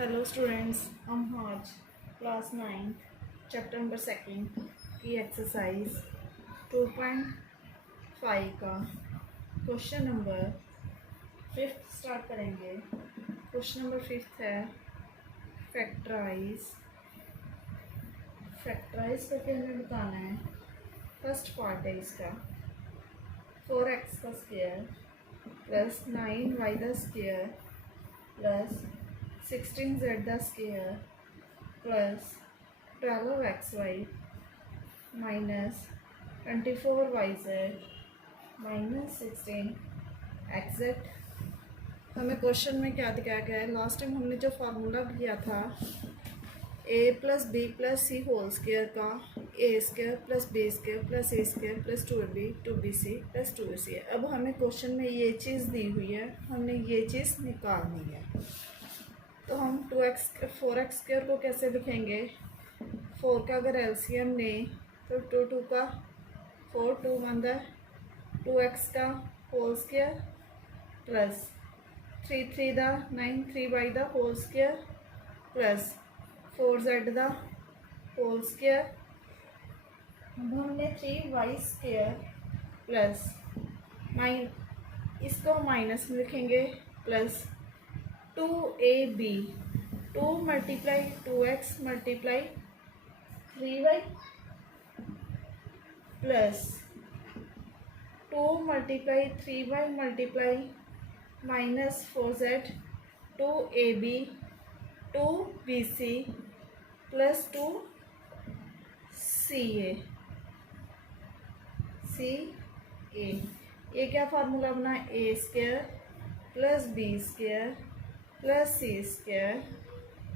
Hello students, हम आज class 9 chapter number 2 की एक्सरसाइज 2.5 का क्वेश्चन नंबर 5 स्टार्ट करेंगे। क्वेश्चन नंबर 5 है फैक्टराइज। फैक्टराइज करके हमें बताना है। फर्स्ट पार्ट है इसका 4x का square plus 9y the square plus 16z the square plus 12xy minus 24yz minus 16xz। हमें क्वेश्चन में क्या दिखाया गया है? लास्ट टाइम हमने जो फार्मूला किया था a plus B plus C whole square का A square plus B square plus A square plus 2ab 2bc plus 2ac है। अब हमें क्वेश्चन में ये चीज़ दी हुई है, हमने ये चीज़ निकालनी है। तो हम 4x स्क्वायर को कैसे लिखेंगे? 4 का अगर एलसीएम लें तो 2 का 4 2 1 2x का whole square plus 3 3 the 9 3y the whole square plus 4z the whole square. अब हमने 3y स्क्वायर प्लस इसको माइनस में लिखेंगे plus 2ab 2 multiply 2x multiply 3y plus 2 multiply 3y multiply minus 4z 2ab 2bc plus 2ca ये क्या formula बना? A square plus B square plus C square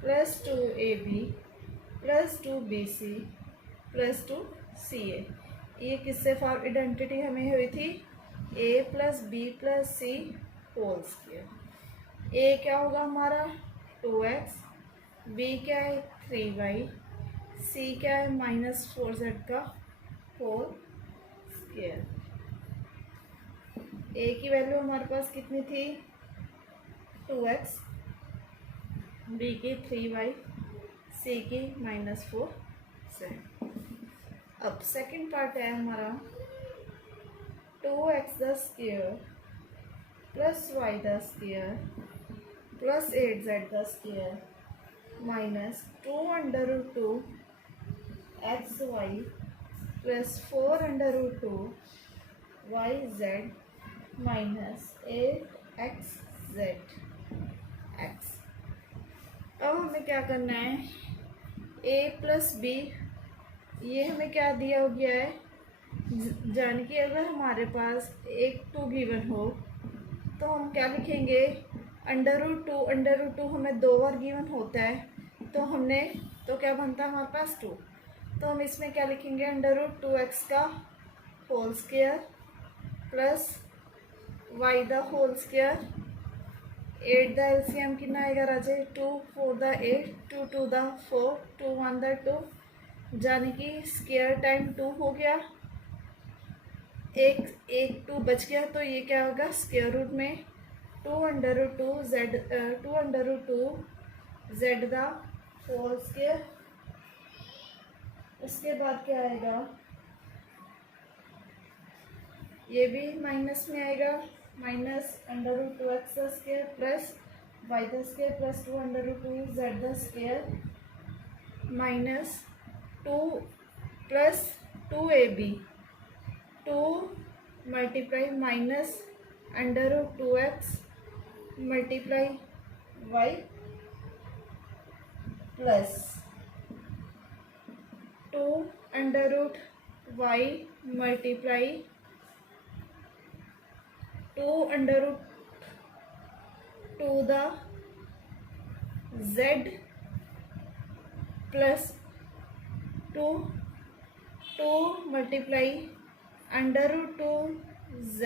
plus 2ab plus 2bc plus 2ca। ये किससे form identity हमें हुई थी? a plus B plus C whole square. a क्या होगा हमारा? 2x, b क्या है? 3y, c क्या है? माइनस 4z का होल स्क्वायर। a की वैल्यू हमारे पास कितनी थी? 2x, b की 3y, c की माइनस 4z। अब सेकंड पार्ट है हमारा 2x the square plus y the square plus 8z the square minus 2 under root 2 xy plus 4 under root 2 yz minus 8xz x। अब हमें क्या करना है? a प्लस बी, ये हमें क्या दिया गया है? जान कि अगर हमारे पास एक 2 गिवन हो तो हम क्या लिखेंगे? अंडर रूट टू हमें 2 बार गिवन होता है तो क्या बनता है हमारे पास? 2। तो हम इसमें क्या लिखेंगे? अंडर रूट 2x का whole square plus y the whole square. 8 the LCM कितना आएगा राजे? 2 4 द 8 2 2 द 4 2 1 द 2, यानी कि स्क्वायर टाइम 2 हो गया। एक 2 बच गया, तो ये क्या होगा? स्क्वायर रूट में 2 under root 2 Z the whole square. उसके बाद क्या आएगा? ये भी माइनस में आएगा, minus under root 2x the square plus y the square plus 2 under root 2 z the square minus 2 plus 2ab 2 multiply minus under root 2x multiply y plus 2 under root y multiply 2 under root 2 the z plus 2 multiply under root 2 z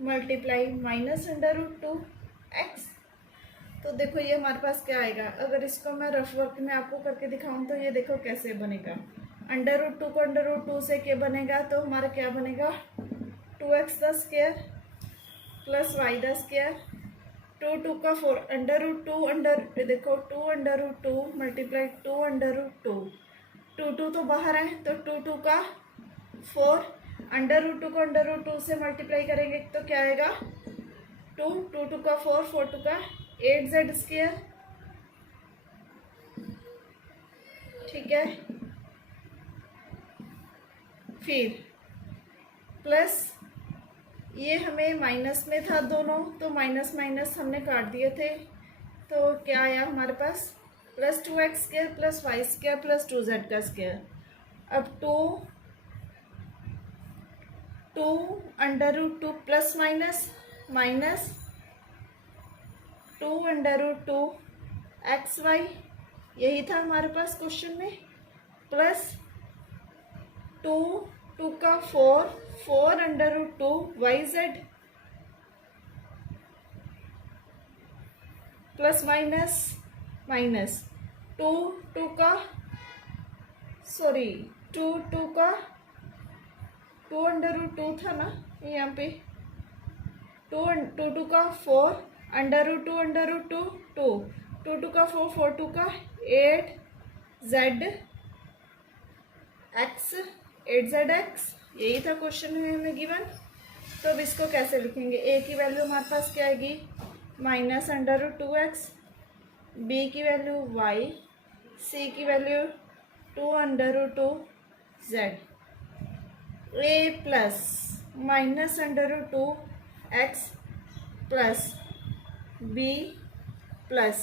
multiply minus under root 2 x। तो देखो ये हमारे पास क्या आएगा? अगर इसको मैं रफ वर्क में आपको करके दिखाऊं तो ये देखो कैसे बनेगा। अंडर रूट 2 को अंडर रूट 2 से क्या बनेगा? तो हमारा क्या बनेगा? 2x the square plus y the square two का 4 अंडर रूट 2 अंडर देखो 2 under root 2 multiply 2 under root 2 2 तो बाहर है तो 2 का 4 अंडर रूट 2 को अंडर रूट 2 से मल्टीप्लाई करेंगे तो क्या आएगा 2 का 4 2 का 8z²। ठीक है, फिर प्लस ये हमें माइनस में था दोनों तो माइनस माइनस हमने काट दिए थे तो क्या आया हमारे पास plus 2x² plus y² plus 2z²। अब 2 under root 2 plus minus minus 2 under root 2 xy यही था हमारे पास क्वेश्चन में प्लस 2 का 4 under root 2 yz plus minus minus 2 का सॉरी 2 का 2 अंडर रूट 2 था ना यहाँ पे 2 का 4 अंडर रूट 2 अंडर रूट 2 का 4 2 का 8zx यही था क्वेश्चन में हमें गिवन। तो अब इसको कैसे लिखेंगे a की वैल्यू हमारे पास क्या आएगी minus under root 2x, b की वैल्यू y, c की value 2 under root 2z, a plus minus under root 2x plus b plus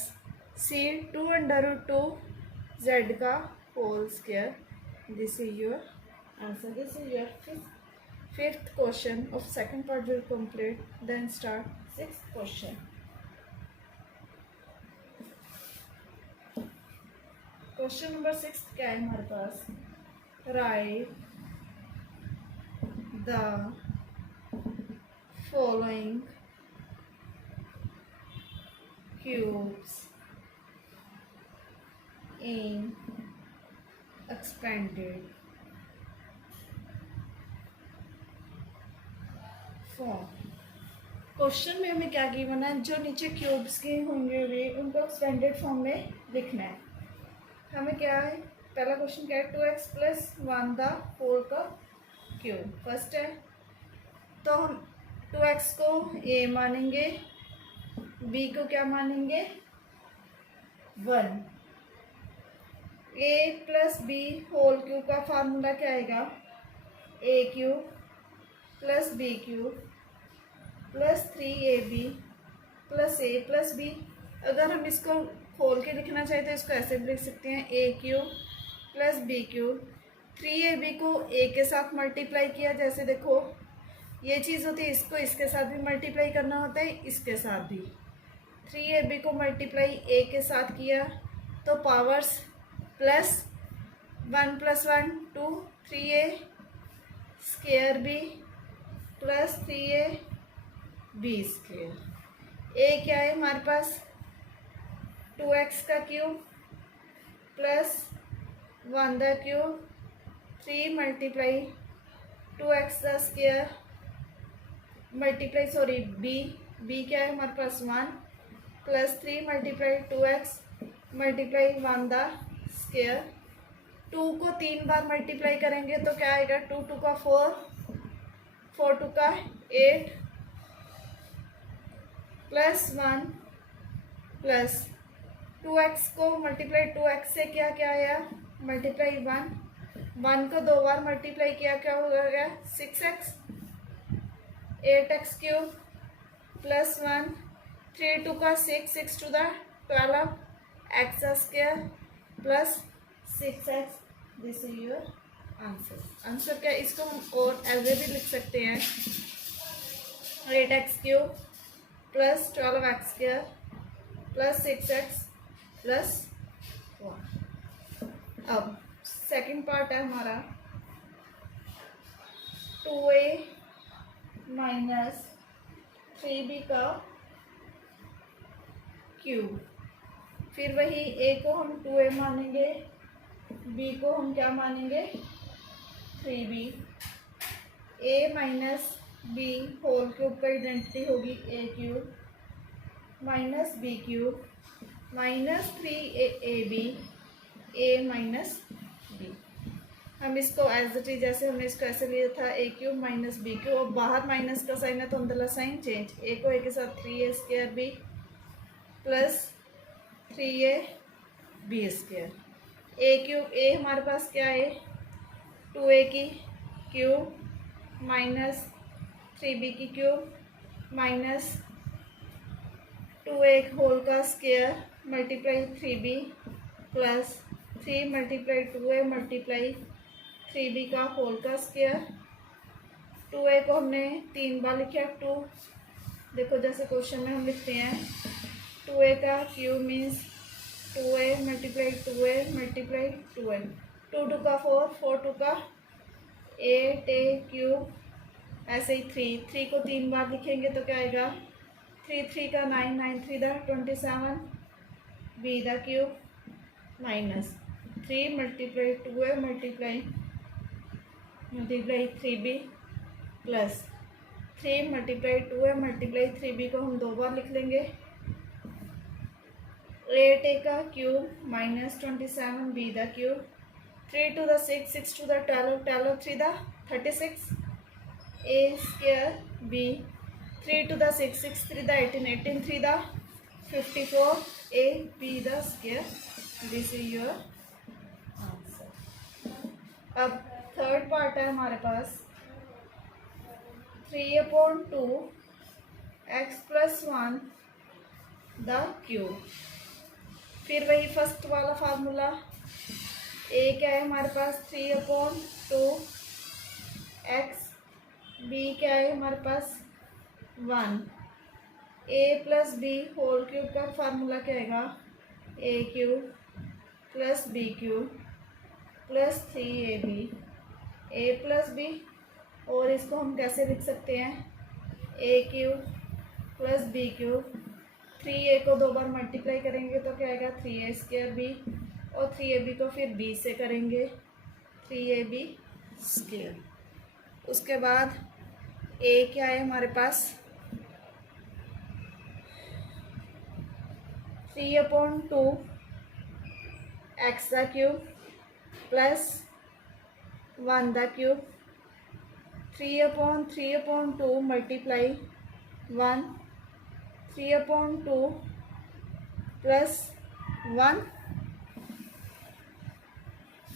c 2 under root 2z का whole square. This is your answer. This is your fifth question of second part will complete. Then start sixth question. Question number 6 क्या है हमारे पास write the following cubes in expanded form. Question में हमें क्या given है जो नीचे cubes के होंगे उनको एक्सपेंडेड फॉर्म में लिखना है। हमें क्या है पहला क्वेश्चन क्या है 2x प्लस 1 द होल का क्यूब फर्स्ट है तो हम 2x को a मानेंगे b को क्या मानेंगे 1। a plus b whole cube का फार्मूला क्या आएगा a cube plus B cube plus 3ab plus a plus b। अगर हम इसको खोल के लिखना चाहें तो इसको ऐसे भी लिख सकते हैं a cube plus B cube 3ab को a के साथ मल्टीप्लाई किया जैसे देखो ये चीज़ होती है इसको इसके साथ भी मल्टीप्लाई करना होता है इसके साथ भी 3ab को मल्टीप्लाई a के साथ किया तो powers plus 1 + 1 2 3a square b plus 3ab²। a क्या है हमारे पास 2x का cube plus 1 the cube 3 multiply 2x the square multiply sorry b क्या है हमारे पास 1 plus 3 multiply 2x multiply 1 the square. 2 को 3 बार मल्टीप्लाई करेंगे तो क्या आएगा 2 का 4 2 का 8 प्लस 1 प्लस 2x को मल्टीप्लाई 2x से क्या क्या आया मल्टीप्लाई 1 को 2 बार मल्टीप्लाई किया क्या हो गया 6x 8x³ प्लस 1 3 2 का 6 2 the 12 x² plus 6x। This is your answer क्या इसको हम और ऐसे भी लिख सकते हैं 8x³ plus 12x² plus 6x plus 1। अब सेकंड पार्ट है हमारा 2a माइनस 3b का क्यूब। फिर वही a को हम 2a मानेंगे b को हम क्या मानेंगे 3b। a minus b whole cube का आइडेंटिटी होगी a cube minus B cube minus 3ab a minus B. हम इसको एज इट इज जैसे हमने इसको ऐसे लिया था A cube minus B cube, और बाहर माइनस का साइन है तो अंदर साइन चेंज, ए को ए के साथ 3a² B plus 3a B square. A cube A हमारे पास क्या है 2a की क्यूब माइनस 3b की क्यूब माइनस 2a होल का square multiply 3b plus 3 multiply 2a multiply 3b का होल का स्क्वायर। 2a को हमने 3 बार लिखा 2, देखो जैसे क्वेश्चन में हम लिखते हैं 2a का cube means 2a multiply 2a multiply 2a, 2 2 का 4, 4 2 का 8a क्यूब, ऐसे ही 3 को 3 बार लिखेंगे तो क्या आएगा 3 3 का 9, 9 3 दा 27 b दा cube minus 3 multiply 2a multiply 3b plus 3 multiply 2a multiply 3b को हम 2 बार लिख लेंगे 8a का क्यूब माइनस 27 b दा क्यूब, 3 2 दा 6, 6 2 दा 12, 12 3 दा 36 a स्क्वायर b, 3 2 दा 6, 6 3 दा 18, 18 3 दा 54 a b दा square. This is your answer. अब थर्ड पार्ट है हमारे पास 3/2 x प्लस 1 द क्यूब। फिर वही फर्स्ट वाला फार्मूला, a क्या है हमारे पास 3/2 x, b क्या है हमारे पास 1, a plus B whole cube का फार्मूला क्या आएगा a cube plus B cube plus 3ab a plus B, और इसको हम कैसे लिख सकते हैं a cube plus B cube, 3a को 2 बार मल्टीप्लाई करेंगे तो क्या आएगा 3a² b, और 3ab को फिर b से करेंगे 3ab²। उसके बाद a क्या है हमारे पास 3/2 x दा क्यूब प्लस 1 दा क्यूब, 3/2 मल्टीप्लाई 1, 3/2 प्लस 1,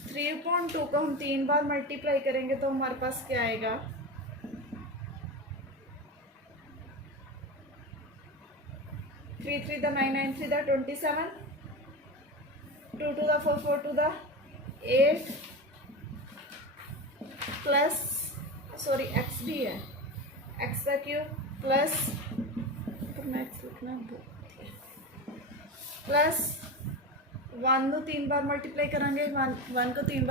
3/2 को हम 3 बार मल्टीप्लाई करेंगे तो हमारे पास क्या आएगा 3 3 दा 9, 9 3 दा 27, 2 2 दा 4, 4 2 दा 8 प्लस सॉरी एक्स भी है एक्स का क्यूब प्लस प्लस 1 को 3 बार मल्टीप्लाई करेंगे 1 को 3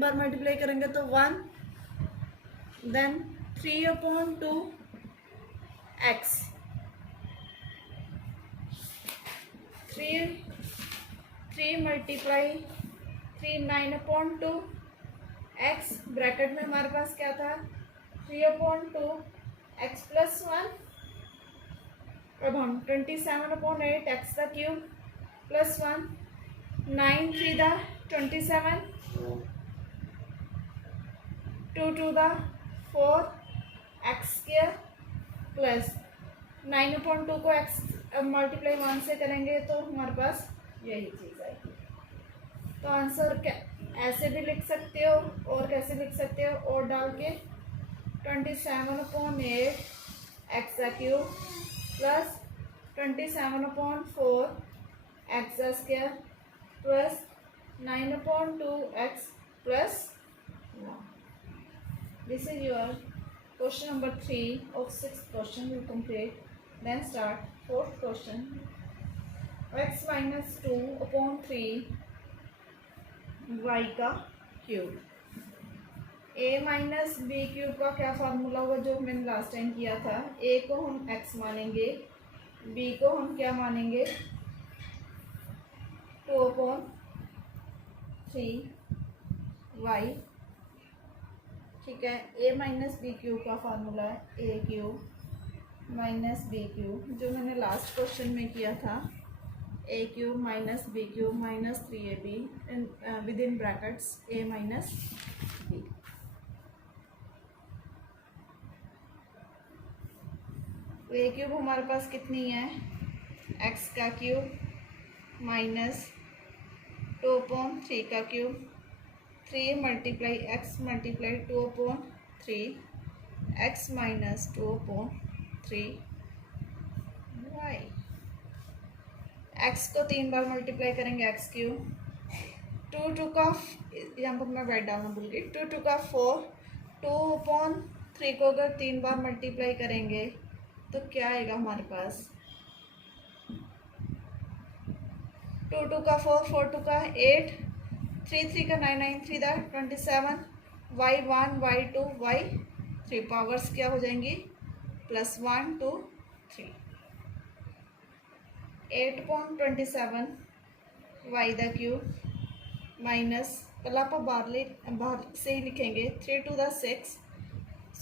बार मल्टीप्लाई करेंगे तो 1, then 3/2 x, 3 multiply 3 9/2 x, bracket में हमारे पास क्या था 3/2 x प्लस 1, अब हम 27/8 x का क्यूब प्लस 1, 9 3 दा 27, 2 2 दा 4 x² प्लस 9/2 को x मल्टीप्लाई 1 से करेंगे तो हमारे पास यही चीज़ आएगी। तो आंसर ऐसे भी लिख सकते हो और कैसे लिख सकते हो, और डाल के 27/8 x का क्यूब प्लस 27/4 x का square plus 9/2 x plus 1। This is your question number 3 of 6th question will complete. Then start 4th question. x minus 2/3 y का क्यूब। a माइनस बी क्यूब का क्या फार्मूला होगा जो मैंने लास्ट टाइम किया था, a को हम x मानेंगे, b को हम क्या मानेंगे 2/3 y, ठीक है। a माइनस बी क्यूब का फार्मूला है a cube minus B cube, जो मैंने लास्ट क्वेश्चन में किया था, A cube minus B cube minus 3ab within brackets A minus B. तो ए क्यूब हमारे पास कितनी है, एक्स का क्यूब माइनस 2/3 का cube, 3 multiply X multiply 2/3, X minus 2/3 Y. X को 3 बार मल्टीप्लाई करेंगे, एक्स क्यूब, 2 का यहाँ पर मैं बैठ डालना भूल गई, 2 का 4, 2/3 को अगर 3 बार मल्टीप्लाई करेंगे तो क्या आएगा हमारे पास, 2 का 4, 4 का 8, 3 का 9, 9 3 27, y1 y2 y3 पावर्स क्या हो जाएंगी, +1 2 3, 8/27 y द क्यूब माइनस, पहले आप बाहर से ही लिखेंगे, 3 2 6,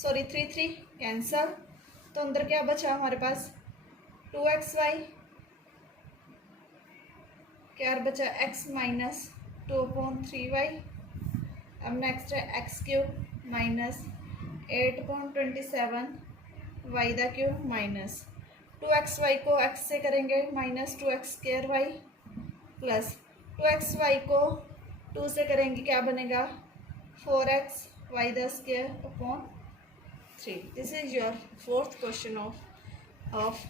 सॉरी 3 3 कैंसल, तो अंदर क्या बचा हमारे पास, 2xy, क्या बचा, x माइनस 2/3y। अब नेक्स्ट है x cube minus 8/27 y the cube minus 2xy को x से करेंगे minus 2x² y plus 2xy को 2 से करेंगे क्या बनेगा, 4x y the square upon 3। This is your fourth question of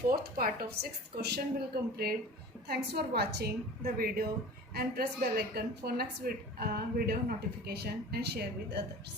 fourth part of sixth question will complete. Thanks for watching the video and press bell icon for next video notification and share with others.